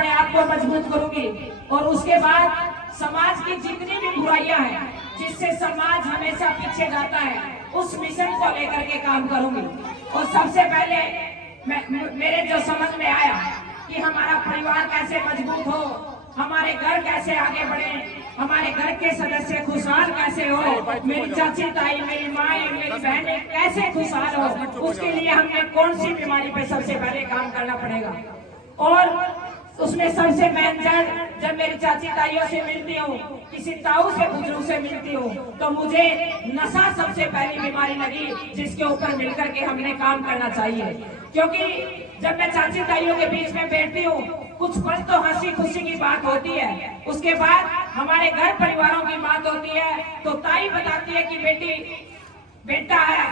अपने आप को मजबूत करूंगी और उसके बाद समाज की जितनी भी बुराइयां हैं जिससे समाज हमेशा पीछे जाता है उस मिशन को लेकर के काम करूंगी। और सबसे पहले मेरे जो समझ में आया कि हमारा परिवार कैसे मजबूत हो, हमारे घर कैसे आगे बढ़े, हमारे घर के सदस्य खुशहाल कैसे हो, मेरी चाची ताई, मेरी माँ, मेरी बहनें कैसे खुशहाल हो, उसके लिए हमें कौन सी बीमारी पे सबसे पहले काम करना पड़ेगा। और उसमें सबसे मेजर जब मेरी चाची ताइयों से मिलती हूँ, किसी ताऊ से बुजुर्ग से मिलती हूँ, तो मुझे नशा सबसे पहली बीमारी लगी जिसके ऊपर मिलकर के हमने काम करना चाहिए। क्योंकि जब मैं चाची ताइयों के बीच में बैठती हूँ कुछ पल तो हंसी खुशी की बात होती है, उसके बाद हमारे घर परिवारों की बात होती है तो ताई बताती है कि बेटा है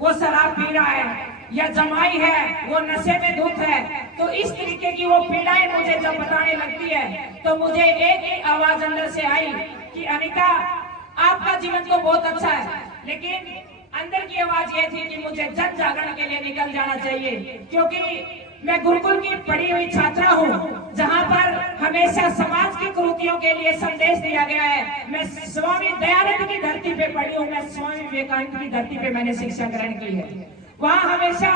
वो शराब पी रहा है या जमाई है वो नशे में धुत है। तो इस तरीके की वो पीड़ाएं मुझे जब बताने लगती है तो मुझे एक ही आवाज अंदर से आई कि अनीता आपका जीवन तो बहुत अच्छा है, लेकिन अंदर की आवाज ये थी कि मुझे जन जागरण के लिए निकल जाना चाहिए। क्योंकि मैं गुरुकुल की पढ़ी हुई छात्रा हूँ जहाँ पर हमेशा समाज की कुरीतियों के लिए संदेश दिया गया है। मैं स्वामी दयानंद की धरती पे पढ़ी हूँ, मैं स्वामी विवेकानंद की धरती पे मैंने शिक्षा ग्रहण की है। वहाँ हमेशा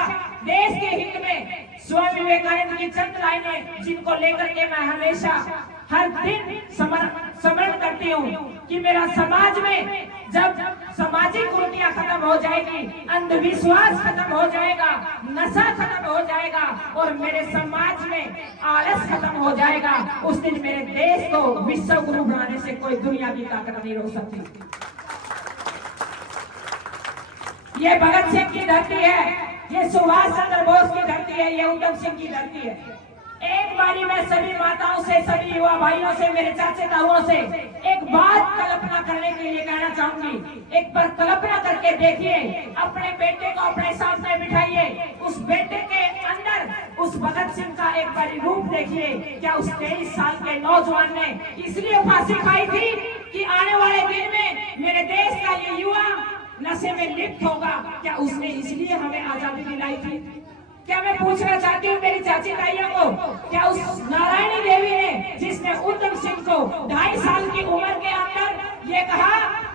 देश के हित में स्वामी विवेकानंद की चंद लाइनें जिनको लेकर के मैं हमेशा हर दिन स्मरण करती हूँ कि मेरा समाज में जब सामाजिक कुरीतियां खत्म हो जाएगी, अंधविश्वास खत्म हो जाएगा, नशा खत्म हो जाएगा और मेरे समाज में आलस खत्म हो जाएगा, उस दिन मेरे देश को विश्व गुरु बनाने से कोई दुनिया की ताकत नहीं रोक सकती। ये भगत सिंह की धरती है, ये सुभाष चंद्र बोस की धरती है, ये उधम सिंह की धरती है। एक बारी मैं सभी माताओं से, सभी युवा भाइयों से, मेरे चाचे ताऊओं से एक बात कल्पना करने के लिए कहना चाहूंगी। एक बार कल्पना करके देखिए, अपने बेटे को अपने सामने बिठाइए, उस बेटे के अंदर उस भगत सिंह का एक बारी रूप देखिए। क्या उस 23 साल के नौजवान ने इसलिए फांसी खाई थी कि आने वाले दिन में मेरे देश का ये युवा नशे में लिप्त होगा? क्या उसने इसलिए हमें आजादी दिलाई थी? क्या मैं पूछना चाहती हूँ मेरी चाची ताइयों को, क्या उस नारायणी देवी ने जिसने उधम सिंह को 2.5 साल की उम्र के अंदर ये कहा,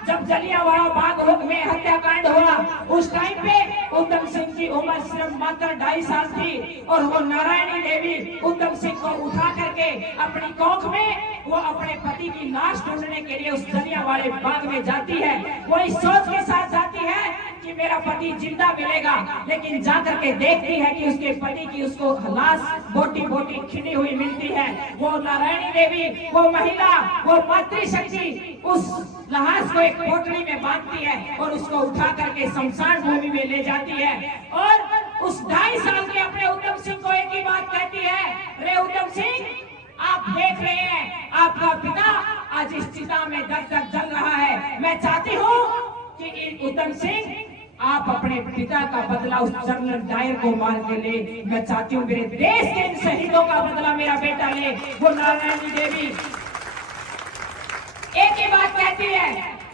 जब जलियांवाला बाग में हत्याकांड हुआ उस टाइम पे उधम सिंह की उम्र सिर्फ मात्र 2.5 साल थी और वो नारायणी देवी उधम सिंह को उठा करके अपनी कोख में वो अपने पति की लाश ढूंढने के लिए उस जलियांवाले बाग में जाती है। वो इस सोच के साथ जाती है कि मेरा पति जिंदा मिलेगा, लेकिन जाकर के देखती है कि उसके पति की उसको लाश बोटी बोटी खिली हुई मिलती है। वो नारायणी देवी, वो महिला, वो मातृशक्ति उस लाश को एक पोटली में बांधती है और उसको उठा करके शमशान भूमि में ले जाती है और उस 2.5 साल के अपने उधम सिंह को एक ही बात कहती है, रे उधम सिंह, आप देख रहे हैं आपका पिता आज इस चिता में दग दग जल रहा है। मैं चाहती हूँ कि उधम सिंह आप अपने पिता का बदला उस जनरल डायर को मार के ले। मैं चाहती हूँ मेरे देश के इन शहीदों का बदला मेरा बेटा ले। वो नारायणी देवी एक ही बात कहती है,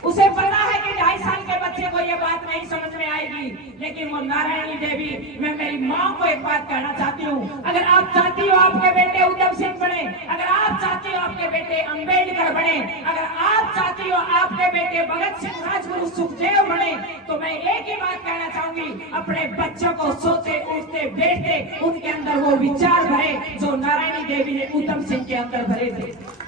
उसे पता है कि 2.5 साल के बच्चे को ये बात नहीं समझ में आएगी, लेकिन वो नारायणी देवी, मैं मेरी माँ को एक बात कहना चाहती हूँ, अगर आप चाहती हो आपके बेटे उधम सिंह बने, अगर आप चाहती हो आपके बेटे अंबेडकर बने, अगर आप चाहती हो आपके बेटे भगत सिंह, राजगुरु, सुखदेव बने, तो मैं एक ही बात कहना चाहूंगी, अपने बच्चों को सोते उठते बैठते उनके अंदर वो विचार भरे जो नारायणी देवी ने उधम सिंह के अंदर भरे थे।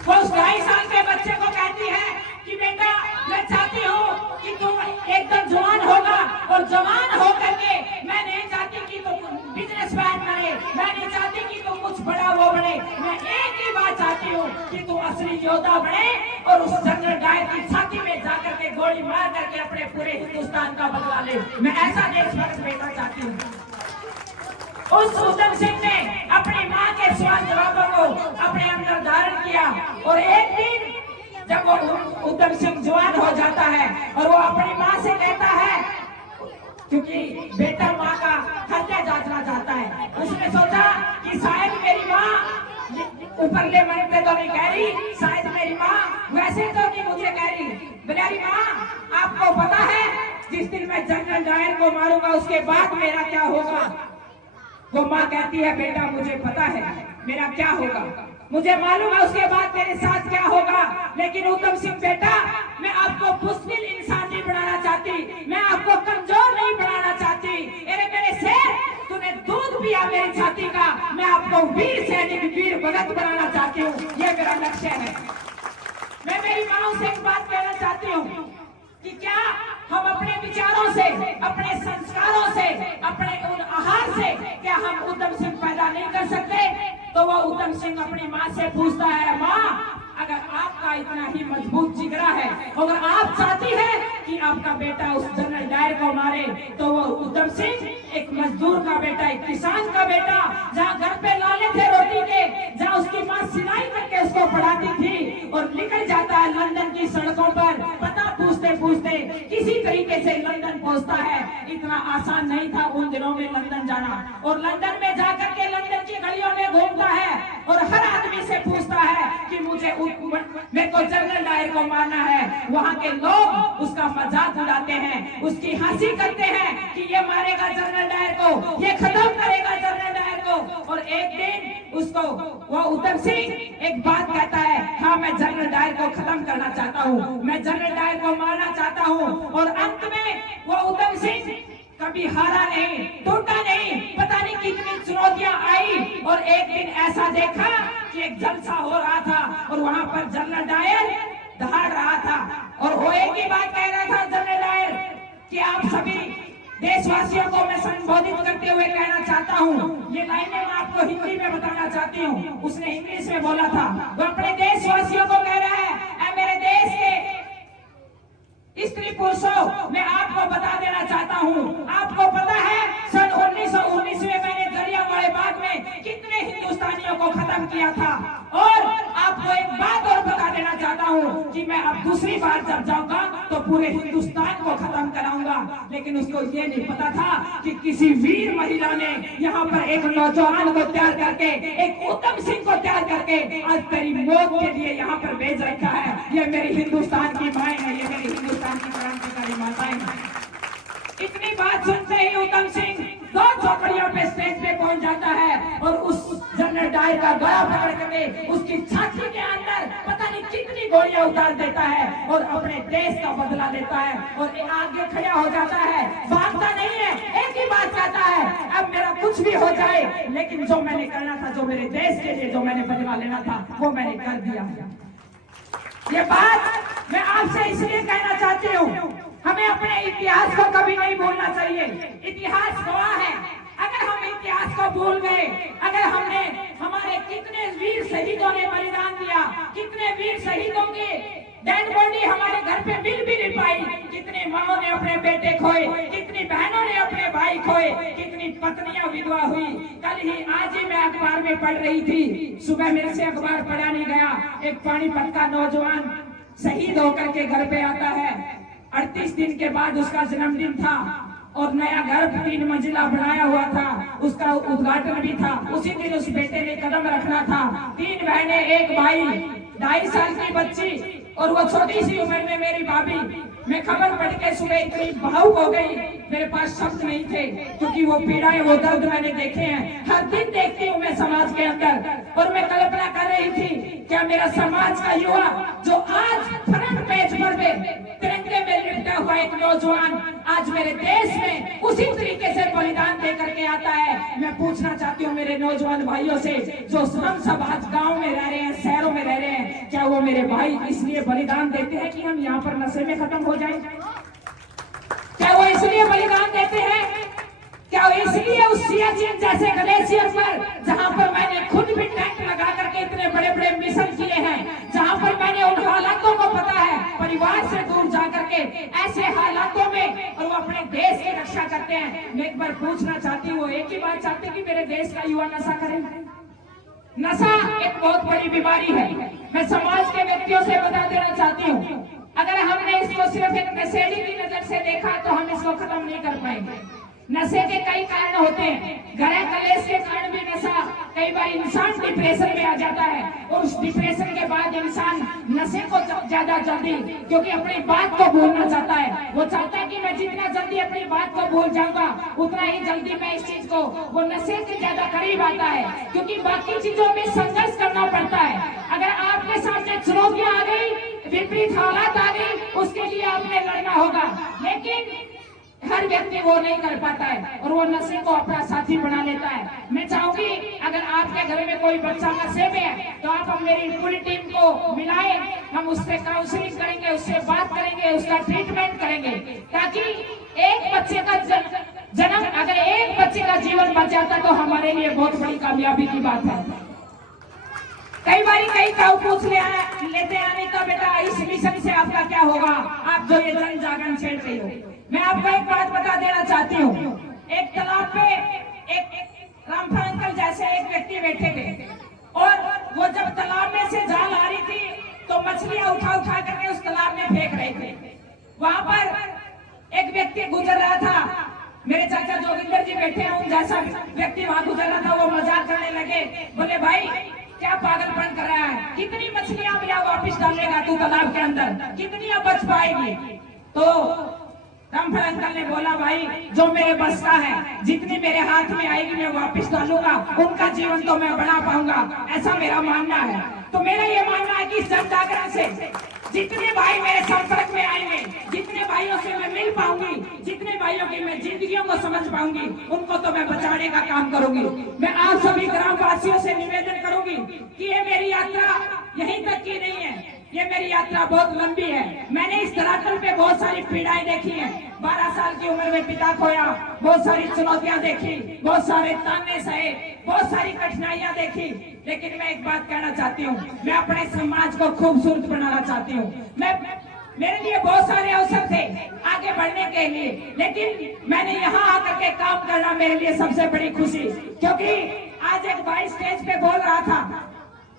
वो उस 2.5 साल के बच्चे को कहती है कि बेटा मैं चाहती हूँ कि तुम एकदम जवान होगा और जवान होकर के मैं नहीं चाहती कि तुम बिजनेसमैन बने, मैं नहीं चाहती कि तुम कुछ बड़ा वो बने, मैं एक ही बात चाहती हूँ कि तुम असली योद्धा बने और उस जनरल डायर की छाती में जाकर के गोली मार करके अपने पूरे हिंदुस्तान का बदला ले। मैं ऐसा देशभक्त बेटा चाहती हूँ। उस उधम सिंह ने अपनी माँ के सवाल जवाबों को अपने अंदर धारण किया और एक दिन जब वो उधम सिंह जवान हो जाता है और वो अपनी माँ से कहता है, क्योंकि बेटा माँ का हत्या जांचना चाहता है, उसने सोचा कि शायद मेरी माँ ऊपरले मन पे तो नहीं कह रही, शायद मेरी माँ वैसे तो नहीं मुझे कह रही, मेरी माँ आपको पता है जिस दिन मैं जनरल डायर को मारूंगा उसके बाद मेरा क्या होगा? वो माँ कहती है बेटा मुझे पता है मेरा क्या होगा, मुझे मालूम है उसके बाद मेरे साथ क्या होगा, लेकिन उत्तम सिंह बेटा मैं आपको बुज़दिल इंसान नहीं बनाना चाहती, मैं आपको कमजोर नहीं बनाना चाहती। अरे मेरे शेर तूने दूध पिया मेरी छाती का, मैं आपको वीर सैनिक वीर भगत बनाना चाहती हूँ, ये मेरा लक्ष्य है। मैं मेरी माँ से एक बात कहना चाहती हूँ कि क्या हम अपने विचारों से, अपने संस्कारों से, अपने उन आहार से क्या हम उत्तम सिंह पैदा नहीं कर सकते? तो वो उत्तम सिंह अपनी माँ से पूछता है, माँ अगर आपका इतना ही मजबूत जिगरा है, अगर आप चाहती हैं कि आपका बेटा उस जनरल डायर को मारे, तो वो उत्तम सिंह एक मजदूर का बेटा, एक किसान का बेटा, जहाँ घर पे लाले थे रोटी के, जहाँ उसकी माँ सिलाई करके उसको पढ़ाती थी, और निकल जाता है लंदन की सड़कों पर, पता पूछते पूछते किसी तरीके से लंदन पहुंचता है। इतना आसान नहीं था उन दिनों में लंदन जाना, और लंदन में जाकर के लंदन की गलियों में घूमता है और हर आदमी से पूछता है कि मुझे मेरे को जनरल डायर को मारना है। वहाँ के लोग उसका मजाक उड़ाते हैं, उसकी हंसी करते हैं कि ये मारेगा जनरल डायर को, ये खत्म करेगा जनरल डायर को। और एक दिन उसको वो उत्तम सिंह एक बात कहता है, हाँ मैं जनरल डायर को खत्म करना चाहता हूँ, मैं जनरल डायर को मारना चाहता हूँ। और अंत में वो उत्तम सिंह कभी हारा नहीं, टूटा नहीं, पता नहीं कितनी चुनौतियां आई, और एक दिन ऐसा देखा कि एक जलसा हो रहा था और वहां पर जनरल डायर दहाड़ रहा था, और वो एक ही बात कह रहा था जनरल डायर कि आप सभी देशवासियों को मैं संबोधित करते हुए कहना चाहता हूँ, ये लाइनें मैं आपको हिंदी में बताना चाहती हूँ, उसने इंग्लिश में बोला था। वो अपने देशवासियों को कह रहा है, मेरे देश के स्त्री पुरुषों मैं आपको बता देना चाहता हूँ, आपको पता है सन 1919 में मैंने जलियांवाला बाग में कितने हिंदुस्तानियों को खत्म किया था, और आपको एक बात और बता देना चाहता हूँ कि मैं अब दूसरी बार जब जाऊंगा तो पूरे हिंदुस्तान को खत्म कराऊंगा। लेकिन उसको ये नहीं पता था कि किसी वीर महिला ने यहाँ पर एक नौजवान को तैयार करके, एक उत्तम सिंह को तैयार करके आज तेरी मौत के लिए यहाँ पर भेज रखा है। ये मेरी हिंदुस्तान की माएं है, ये मेरी हिंदुस्तान की क्रांतिकारी माताएं हैं। इतनी बात सुनते ही उत्तम सिंह 2 चौकड़ियों पे स्टेज पे पहुंच जाता है और उस जनरल डायर का गला पकड़ करके उसकी छाती के अंदर पता नहीं कितनी गोलियां उतार देता है और अपने देश का बदला लेता है, और आगे खड़ा हो जाता है, भागता नहीं है, एक ही बात कहता है, अब मेरा कुछ भी हो जाए लेकिन जो मैंने करना था, जो मेरे देश के लिए जो मैंने बदला लेना था, वो मैंने कर दिया। ये बात मैं आपसे इसलिए कहना चाहती हूँ, हमें अपने इतिहास को कभी नहीं भूलना चाहिए। इतिहास गवाह है, अगर हम इतिहास को भूल गए, अगर हमने हमारे कितने वीर शहीदों ने बलिदान दिया, कितने वीर शहीदों की डेड बॉडी हमारे घर पे मिल भी नहीं पाई, कितनी माओ ने अपने बेटे खोए, कितनी बहनों ने अपने भाई खोए, कितनी पत्नियां विधवा हुई। कल ही आज ही मैं अखबार में पढ़ रही थी, सुबह मेरे से अखबार पढ़ा नहीं गया, एक पानीपत का नौजवान शहीद होकर के घर पे आता है, 38 दिन के बाद उसका जन्मदिन था और नया घर 3 मंजिला बनाया हुआ था, उसका उद्घाटन भी था। उसी दिन उस बेटे ने कदम रखना था। 3 बहनें, 1 भाई, 2.5 साल की बच्ची और वो छोटी सी उम्र में मेरी भाभी। मैं खबर पढ़ के सुबह इतनी भावुक हो गई, मेरे पास शब्द नहीं थे, क्योंकि वो पीड़ाएं, वो दर्द मैंने देखे हैं, हर दिन देखती हूँ मैं समाज के अंदर। और मैं कल्पना कर रही थी, क्या मेरा समाज का युवा जो आज फ्रंट पेज पर तिरंगे में लिपटा हुआ एक नौजवान आज मेरे देश में उसी तरीके से बलिदान दे करके आता है। मैं पूछना चाहती हूँ मेरे नौजवान भाइयों से, जो हम सब आज गाँव में रह रहे हैं, शहरों में रह रहे हैं, क्या वो मेरे भाई इसलिए बलिदान देते हैं कि हम यहाँ पर नशे में खत्म हो जाए? क्या वो इसलिए बलिदान देते हैं? क्या वो इसलिए उस सियाचिन जैसे ग्लेशियर पर, जहां पर मैंने खुद भी टैंक लगा करके इतने बड़े बड़े मिशन किए हैं, जहां पर मैंने उन हालातों को पता है, परिवार से दूर जा करके ऐसे हालातों में, और वो अपने देश की रक्षा करते हैं। मैं एक बार पूछना चाहती हूँ, एक ही बात चाहते कि मेरे देश का युवा नशा करे? नशा एक बहुत बड़ी बीमारी है। मैं समाज के व्यक्तियों से बता देना चाहती हूँ, अगर हमने इसको सिर्फ एक नशेड़ी की नजर से देखा तो हम इसको खत्म नहीं कर पाएंगे। नशे के कई कारण होते हैं, गृह कलेश के कारण भी नशा, कई बार बार इंसान डिप्रेशन में आ जाता है और उस डिप्रेशन के बाद इंसान नशे को ज्यादा जल्दी, क्योंकि अपनी बात को भूलना चाहता है। वो चाहता है कि मैं जितना जल्दी अपनी बात को भूल जाऊंगा उतना ही जल्दी मैं इस चीज को, वो नशे से ज्यादा करीब आता है, क्योंकि बाकी चीजों में संघर्ष करना पड़ता है। अगर आपके सामने चुनौतियां आ गई, विपरीत हालात आ गई, उसके लिए आपने लड़ना होगा, लेकिन हर व्यक्ति वो नहीं कर पाता है और वो नशे को अपना साथी बना लेता है। मैं चाहूंगी अगर आपके घर में कोई बच्चा नशे में है तो आप मेरी पूरी टीम को मिलाए, हम उससे काउंसलिंग करेंगे, उससे बात करेंगे, उसका ट्रीटमेंट करेंगे, ताकि एक बच्चे का जन्म, अगर एक बच्चे का जीवन बच जाता तो हमारे लिए बहुत बड़ी कामयाबी की बात है। कई बार कई काऊ पूछ लेते हैं अनिता बेटा इस मिशन से आपका क्या होगा, आप जो ये जन जागरण छेड़ रही हो। मैं आपको एक बात बता देना चाहती हूँ, एक तालाब पे एक रामफल अंकल जैसे एक व्यक्ति बैठे थे और वो जब तालाब में से जाल आ रही थी तो मछलियां उठा उठा करके उस तालाब में फेंक रहे थे। वहां पर एक व्यक्ति गुजर रहा था, मेरे चाचा जोगिंदर जी बैठे हैं, उन जैसा व्यक्ति वहां गुजर रहा था। वो मजाक करने लगे, बोले भाई क्या पागलपन कर रहा है, कितनी मछलियां मिला वापिस डालेगा तू तालाब के अंदर, कितनी अब बच पाएगी। तो रामफल अंकल ने बोला भाई जो मेरे बस का है, जितनी मेरे हाथ में आएगी मैं वापस डालूंगा, उनका जीवन तो मैं बढ़ा पाऊंगा, ऐसा मेरा मानना है। तो मेरा ये मानना है कि जन जागरण से जितने भाई मेरे संपर्क में आएंगे, जितने भाइयों से मैं मिल पाऊंगी, जितने भाइयों की मैं जिंदगियों को समझ पाऊंगी, उनको तो मैं बचाने का काम करूंगी। मैं आप सभी ग्रामवासियों से निवेदन करूंगी कि ये मेरी यात्रा यहीं तक की नहीं है, ये मेरी यात्रा बहुत लंबी है। मैंने इस धरातल पे बहुत सारी पीड़ाएं देखी हैं, 12 साल की उम्र में पिता खोया, बहुत सारी चुनौतियां देखी, बहुत सारे ताने सहे, बहुत सारी कठिनाइयां देखी, लेकिन मैं एक बात कहना चाहती हूँ, मैं अपने समाज को खूबसूरत बनाना चाहती हूँ। मेरे लिए बहुत सारे अवसर थे आगे बढ़ने के लिए, लेकिन मैंने यहाँ आकर के काम करना मेरे लिए सबसे बड़ी खुशी, क्योंकि आज एक भाई स्टेज पे बोल रहा था,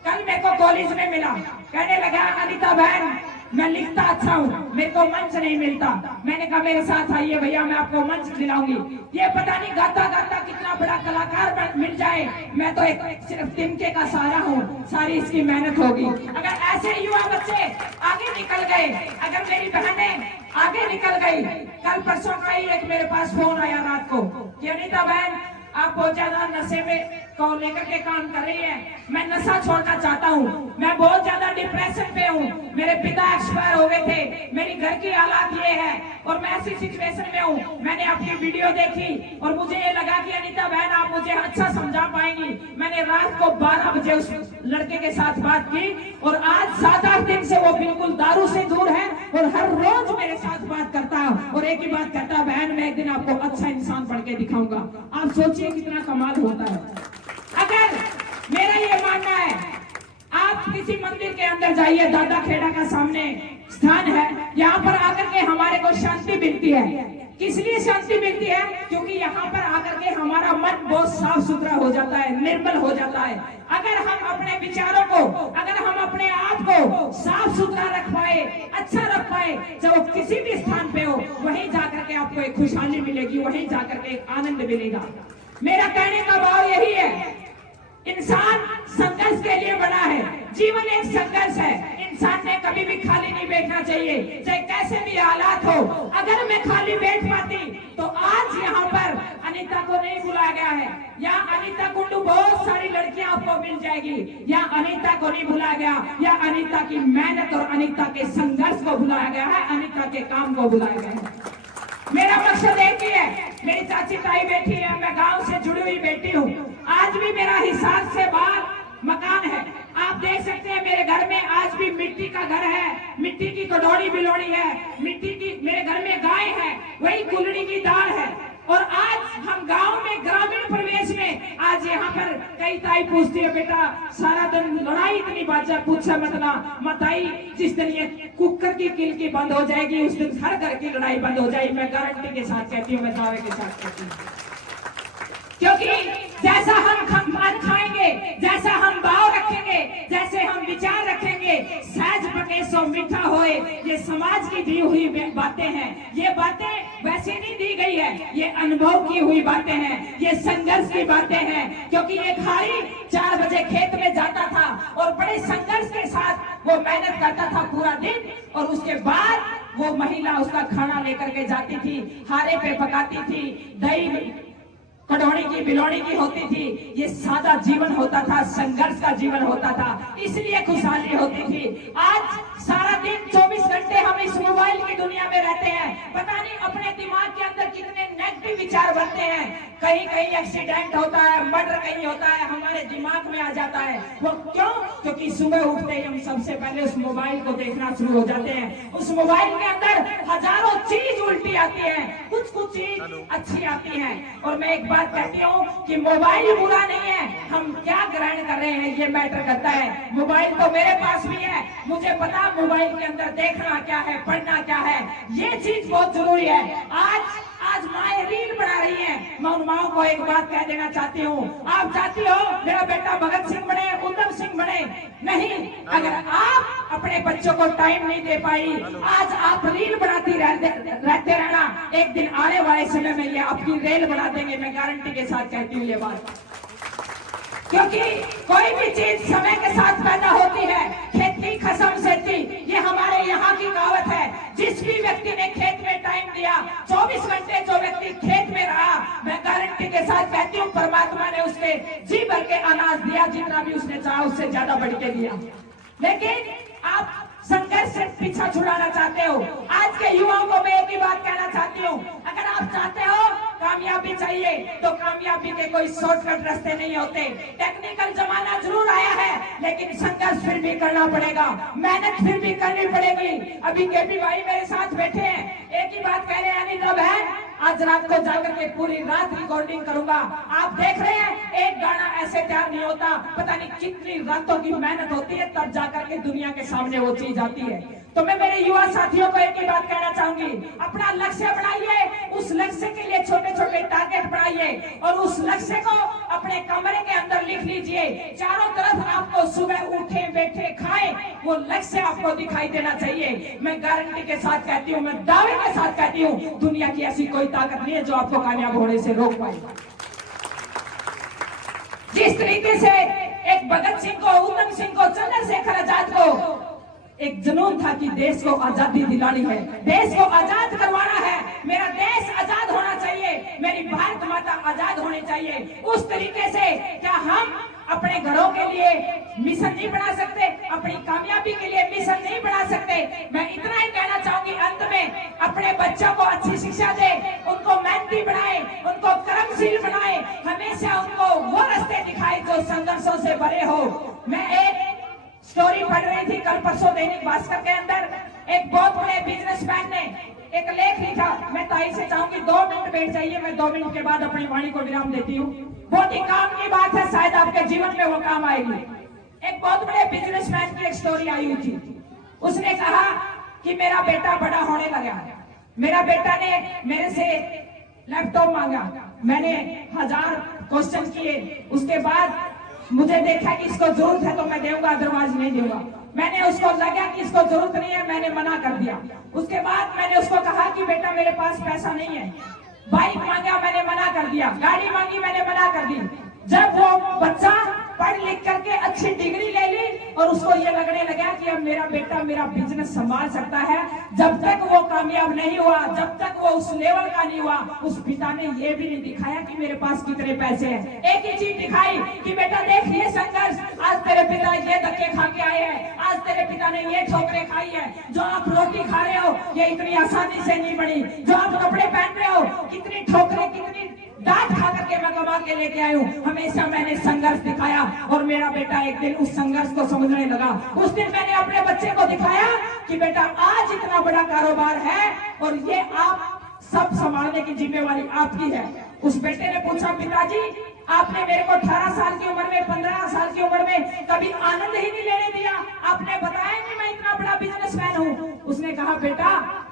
कल मेरे को कॉलेज में मिला, कहने लगा अनिता बहन मैं लिखता अच्छा हूँ, मेरे को मंच नहीं मिलता। मैंने कहा मेरे साथ आइए भैया, मैं आपको मंच दिलाऊंगी। ये पता नहीं गाता गाता कितना बड़ा कलाकार मिल जाए, मैं तो एक सिर्फ तिनके का सहारा हूँ, सारी इसकी मेहनत होगी। अगर ऐसे युवा बच्चे आगे निकल गए, अगर मेरी बहनें आगे निकल गई, कल परसों का ही एक मेरे पास फोन आया रात को कि अनिता बहन आप बहुत ज्यादा नशे में को लेकर के काम कर रही है, मैं नशा छोड़ना चाहता हूँ, मैं बहुत ज्यादा डिप्रेशन पे हूँ, मेरे पिता एक्सपायर हो गए थे, मेरी घर की हालात ये है और मैं ऐसी सिचुएशन में हूँ। मैंने आपकी वीडियो देखी और मुझे ये लगा कि अनिता बहन आप मुझे अच्छा समझा पाएंगी। मैंने रात को 12 बजे उस लड़के के साथ बात की और आज 7-8 दिन से वो बिल्कुल दारू से दूर है और हर रोज मेरे साथ बात करता है और एक ही बात कहता, बहन मैं एक दिन आपको अच्छा इंसान बन के दिखाऊंगा। आप सोचिए कितना कमाल होता है। अगर मेरा ये मानना है, आप किसी मंदिर के अंदर जाइए, दादा खेड़ा का सामने स्थान है, यहाँ पर आकर के हमारे को शांति मिलती है। किस लिए शांति मिलती है? क्योंकि यहाँ पर आकर के हमारा मन बहुत साफ सुथरा हो जाता है, निर्मल हो जाता है। अगर हम अपने विचारों को, अगर हम अपने आप को साफ सुथरा रख पाए, अच्छा रख पाए, चाहे किसी भी स्थान पे हो, वहीं जाकर के आपको एक खुशहाली मिलेगी, वहीं जाकर के एक आनंद मिलेगा। मेरा कहने का भाव यही है, इंसान संघर्ष के लिए बना है, जीवन एक संघर्ष है। इंसान ने कभी भी खाली नहीं बैठना चाहिए, चाहे कैसे भी हालात हो। अगर मैं खाली बैठ पाती तो आज यहाँ पर अनिता को नहीं बुलाया गया है, यहाँ अनिता कुंडू बहुत सारी लड़कियां आपको मिल जाएगी, यहाँ अनिता को नहीं बुलाया गया, या अनिता की मेहनत और अनिता के संघर्ष को बुलाया गया है, अनिता के काम को बुलाया गया है। मेरा मकसद एक ही है, मेरी चाची ताई बैठी है, मैं गांव से जुड़ी हुई बेटी हूँ, आज भी मेरा हिसार से बाहर मकान है। आप देख सकते हैं मेरे घर में आज भी मिट्टी का घर है, मिट्टी की कटोरी बिलोड़ी है, मिट्टी की मेरे घर में गाय है, वही कुलड़ी की दाल है। और आज हम गांव में ग्रामीण परिवेश में, आज यहाँ पर कई ताई पूछती है बेटा सारा दिन लड़ाई इतनी बात पूछा मत आई, जिस दिन ये कुकर की किल की बंद हो जाएगी उस दिन हर घर की लड़ाई बंद हो जाएगी। मैं गारंटी के साथ कहती हूँ, मैं दावे के साथ कहती हूँ, क्योंकि जैसा हम खान खाएंगे, जैसा हम भाव रखेंगे, जैसे हम विचार रखेंगे, सहज पके सो मीठा होए, ये समाज की दी हुई बातें हैं। ये बातें वैसे नहीं दी गई है, ये अनुभव की हुई बातें हैं, ये संघर्ष की बातें हैं। क्योंकि ये खाली 4 बजे खेत में जाता था और बड़े संघर्ष के साथ वो मेहनत करता था पूरा दिन, और उसके बाद वो महिला उसका खाना लेकर के जाती थी, हारे पे पकाती थी, दही कटौड़ी की बिलौड़ी की होती थी। ये सादा जीवन होता था, संघर्ष का जीवन होता था, इसलिए खुशहाली होती थी। आज सारा दिन 24 घंटे हम इस मोबाइल की दुनिया में रहते हैं, पता नहीं अपने दिमाग के अंदर कितने नेगेटिव विचार बनते हैं। कहीं कहीं एक्सीडेंट होता है, मर्डर कहीं होता है, हमारे दिमाग में आ जाता है। वो क्यों? क्योंकि सुबह उठते ही हम सबसे पहले उस मोबाइल को देखना शुरू हो जाते हैं। उस मोबाइल के अंदर हजारों चीज उल्टी आती है, कुछ कुछ चीज अच्छी आती है। और मैं एक बात कहती हूँ कि मोबाइल बुरा नहीं है, हम क्या ग्रहण कर रहे हैं ये मैटर करता है। मोबाइल तो मेरे पास भी है, मुझे पता मोबाइल के अंदर देखना क्या है, पढ़ना क्या है, ये चीज बहुत जरूरी है। आज माएं रील बना रही हैं। मैं उन माओं को एक बात कह देना चाहती हूँ, आप चाहती हो मेरा बेटा भगत सिंह बने, उधम सिंह बने? नहीं, अगर आप अपने बच्चों को टाइम नहीं दे पाई, आज आप रील बनाती रहते रहना, एक दिन आने वाले समय में ये आपकी रेल बना देंगे, मैं गारंटी के साथ कहती हूँ ये बात। क्योंकि कोई भी चीज समय के साथ पैदा होती है, खेती खसम सेती, ये हमारे यहाँ की कहावत है। जिस भी व्यक्ति ने खेत में टाइम दिया, 24 घंटे जो व्यक्ति खेत में रहा, मैं गारंटी के साथ कहती हूँ परमात्मा ने उसके जी भर के अनाज दिया, जितना भी उसने चाहा उससे ज्यादा बढ़ के दिया। लेकिन आप संघर्ष से पीछा छुड़ाना चाहते हो। आज के युवाओं को मैं एक ही बात कहना चाहती हूँ, अगर आप चाहते हो कामयाबी चाहिए तो कामयाबी के कोई शॉर्टकट रास्ते नहीं होते। टेक्निकल जमाना जरूर आया है, लेकिन संघर्ष फिर भी करना पड़ेगा, मेहनत फिर भी करनी पड़ेगी। अभी केपी भाई मेरे साथ बैठे हैं, एक ही बात कह रहे हैं, अनिल बहन आज रात को जाकर के पूरी रात रिकॉर्डिंग करूंगा। आप देख रहे हैं एक गाना ऐसे तैयार नहीं होता, पता नहीं कितनी रातों की मेहनत होती है, तब जाकर के दुनिया के सामने वो चीज आती है। तो मैं मेरे युवा साथियों को एक ही बात कहना चाहूंगी, अपना लक्ष्य बनाइए, उस लक्ष्य के लिए छोटे छोटे टारगेट बनाइए और उस लक्ष्य को अपने कमरे के अंदर लिख लीजिए। चारों तरफ आपको सुबह उठे बैठे खाए वो लक्ष्य आपको दिखाई देना चाहिए। मैं गारंटी के साथ कहती हूँ, मैं दावे के साथ कहती हूँ, दुनिया की ऐसी कोई ताकत नहीं है जो आपको कामयाब होने से रोक पाए। जिस तरीके से एक भगत सिंह को, उधम सिंह को, चंद्रशेखर आजाद को एक जुनून था कि देश को आजादी दिलानी है, देश को आजाद करवाना है, मेरा देश आजाद होना चाहिए, मेरी भारत माता आजाद होनी चाहिए। उस तरीके से क्या हम अपने घरों के लिए मिशन नहीं बना सकते, अपनी कामयाबी के लिए मिशन नहीं बना सकते? मैं इतना ही कहना चाहूंगी अंत में, अपने बच्चों को अच्छी शिक्षा दे, उनको मेहनती बनाए, उनको कर्मशील बनाए, हमेशा उनको वो रास्ते दिखाए जो संघर्षों से भरे हो। मैं एक स्टोरी पढ़ रही थी कल परसों दैनिक भास्कर के अंदर, एक बहुत बड़े बिजनेसमैन ने एक लेख लिखा। मैं ताई से चाहूंगी 2 मिनट बैठ जाइए, मैं 2 मिनट के बाद अपनी वाणी को विराम देती हूँ। बहुत ही काम की बात है, शायद आपके जीवन में वो काम आएगी। एक बहुत बड़े बिजनेसमैन की एक स्टोरी आई हुई थी। उसने कहा कि मेरा बेटा बड़ा होने लगा, मेरा बेटा ने मेरे से लैपटॉप मांगा, मैंने 1000 क्वेश्चन किए, उसके बाद मुझे देखा कि इसको जरूरत है तो मैं दूंगा, अदरवाइज नहीं दूंगा। मैंने उसको लगा कि इसको जरूरत नहीं है, मैंने मना कर दिया। उसके बाद मैंने उसको कहा कि बेटा मेरे पास पैसा नहीं है, बाइक मांगा, मैंने मना कर दिया, गाड़ी मांगी, मैंने मना कर दी। जब वो बच्चा पढ़ लिख करके अच्छी डिग्री ले ली और उसको ये लगने लगा कि अब मेरा बेटा मेरा बिजनेस संभाल सकता है, जब तक वो कामयाब नहीं हुआ, जब तक वो उस लेवल का नहीं हुआ, उस पिता ने ये भी नहीं दिखाया कि मेरे पास कितने पैसे हैं। एक ही चीज दिखाई कि बेटा देख ये संघर्ष, आज तेरे पिता ये धक्के खा के आए हैं, आज तेरे पिता ने ये ठोकरें खाई है, जो आप रोटी खा रहे हो ये इतनी आसानी से नहीं बनी, जो आप कपड़े पहन रहे हो कितनी ठोकरें, कितनी डांट खा करके मैं कमा के लेके आई हूँ। हमेशा मैंने संघर्ष दिखाया और मेरा बेटा एक दिन उस संघर्ष को समझने लगा। उस दिन मैंने अपने बच्चे को दिखाया कि बेटा आज इतना बड़ा कारोबार है और ये आप सब संभालने की जिम्मेवारी आपकी है। उस बेटे ने पूछा, पिताजी आपने मेरे को 18 साल की उम्र में, 15 साल की उम्र में कभी आनंद ही नहीं लेने दिया, आपने बताया नहीं मैं इतना बड़ा बिजनेसमैन हूँ। उसने कहा, बेटा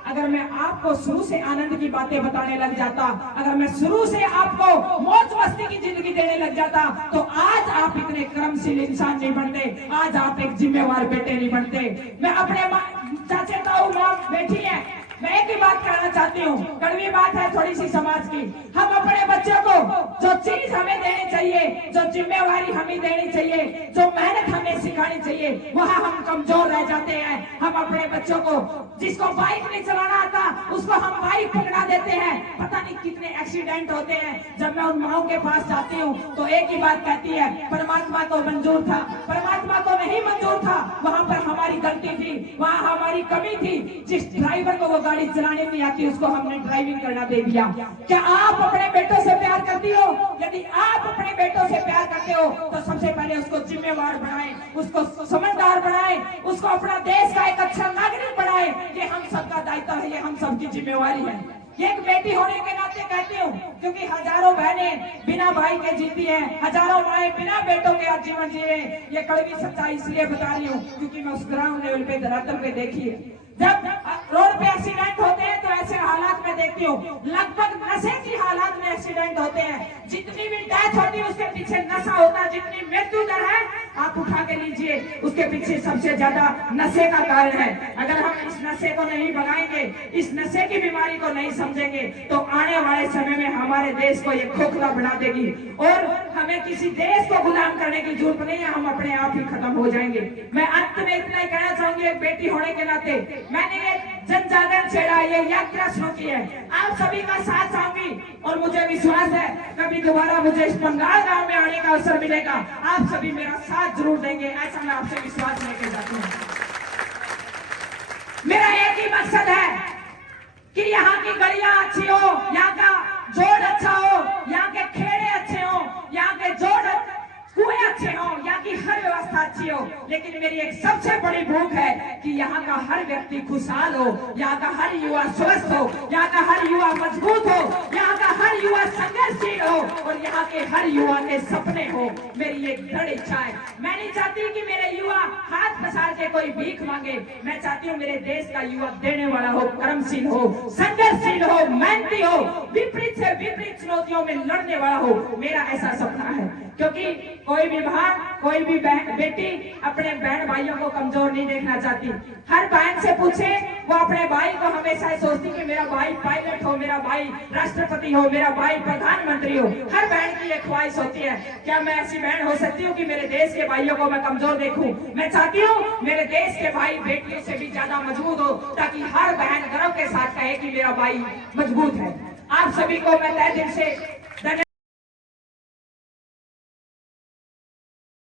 अगर मैं आपको शुरू से आनंद की बातें बताने लग जाता, अगर मैं शुरू से आपको मौज मस्ती की जिंदगी देने लग जाता, तो आज आप इतने कर्मशील इंसान नहीं बनते, आज आप एक जिम्मेवार बेटे नहीं बनते। मैं अपने चाचे ताऊ माँ बैठी है, मैं एक ही बात कहना चाहती हूँ, कड़वी बात है थोड़ी सी समाज की। हम अपने बच्चों को जो चीज हमें देनी चाहिए, जो जिम्मेवारी हमें देनी चाहिए, जो मेहनत हमें सिखानी चाहिए, वहाँ हम कमजोर रह जाते हैं। हम अपने बच्चों को, जिसको बाइक नहीं चलाना आता उसको हम बाइक पकड़ा देते हैं। पता नहीं कितने एक्सीडेंट होते हैं। जब मैं उन माओ के पास जाती हूँ तो एक ही बात कहती है, परमात्मा को मंजूर था, परमात्मा को नहीं मंजूर था, वहाँ पर हमारी गलती थी, वहाँ हमारी कमी थी। जिस ड्राइवर को वो गाड़ी चलाने नहीं आती उसको हमने ड्राइविंग करना दे दिया। क्या आप अपने बेटों से प्यार करती हो? यदि आप अपने बेटों से प्यार करते हो तो सबसे पहले उसको जिम्मेवार बनाएं, उसको समझदार बनाएं, उसको अपना देश का एक अच्छा नागरिक बनाएं। ये हम सबका दायित्व है, ये हम सबकी जिम्मेवारी है। ये एक बेटी होने के नाते कहती हूँ, क्योंकि हजारों बहनें बिना भाई के जीती हैं, हजारों माएं बिना बेटों के आज जीवन जी रहे। ये कड़वी सच्चाई इसलिए बता रही हूँ क्योंकि मैं उस ग्राउंड लेवल पे, धरातल पे देखी है। जब रोड पे एक्सीडेंट होते हैं तो ऐसे हालात में देखती हूँ, लगभग नशे की हालात में एक्सीडेंट होते हैं। जितनी भी डेथ होती है उसके पीछे नशा होता है, जितनी मृत्यु दर है आप उठा के लीजिए, उसके पीछे सबसे ज्यादा नशे का कारण है। अगर हम इस नशे को नहीं भगाएंगे, इस नशे की बीमारी को नहीं समझेंगे तो आने वाले समय में हमारे देश को ये खोखला बना देगी और हमें किसी देश को गुलाम करने की जरूरत नहीं है, हम अपने आप ही खत्म हो जाएंगे। मैं अंत में इतना ही कहना चाहूंगी, एक बेटी होने के नाते मैंने ये जन जागरण छेड़ा, ये यात्रा शुरू की है, आप सभी का साथ चाहूंगी और मुझे विश्वास है कभी दोबारा मुझे इस बंगाल गांव में आने का अवसर मिलेगा, आप सभी मेरा साथ जरूर देंगे, ऐसा मैं आपसे विश्वास लेके जाती हूँ। मेरा एक ही मकसद है कि यहाँ की गलियां अच्छी हो, यहाँ का जोड़ अच्छा हो, यहाँ के खेड़े अच्छे हो, यहाँ के जोड़ कुएं अच्छे हो, यहाँ की हर व्यवस्था अच्छी हो। लेकिन मेरी एक सबसे बड़ी भूख है कि यहाँ का हर व्यक्ति खुशहाल हो, यहाँ का हर युवा स्वस्थ हो, यहाँ का हर युवा मजबूत हो, यहाँ का हर युवा संघर्षशील हो और यहाँ के हर युवा के सपने हो। मेरी एक दृढ़ इच्छा है। मैं नहीं चाहती कि मेरे युवा हाथ पसार के कोई भीख मांगे, मैं चाहती हूँ मेरे देश का युवा देने वाला हो, कर्मशील हो, संघर्षशील हो, मेहनती हो, विपरीत से विपरीत चुनौतियों में लड़ने वाला हो। मेरा ऐसा सपना है, क्योंकि कोई भी भाई, कोई भी बेटी अपने बहन भाइयों को कमजोर नहीं देखना चाहती। हर बहन से पूछे, वो अपने भाई को हमेशा सोचती कि मेरा भाई पायलट हो, मेरा भाई राष्ट्रपति हो, मेरा भाई प्रधानमंत्री हो। हर बहन की एक ख्वाहिश होती है। क्या मैं ऐसी बहन हो सकती हूँ कि मेरे देश के भाइयों को मैं कमजोर देखूं? मैं चाहती हूँ मेरे देश के भाई बेटियों से भी ज्यादा मजबूत हो, ताकि हर बहन गर्व के साथ कहे कि मेरा भाई मजबूत है। आप सभी को मैं तहे दिल से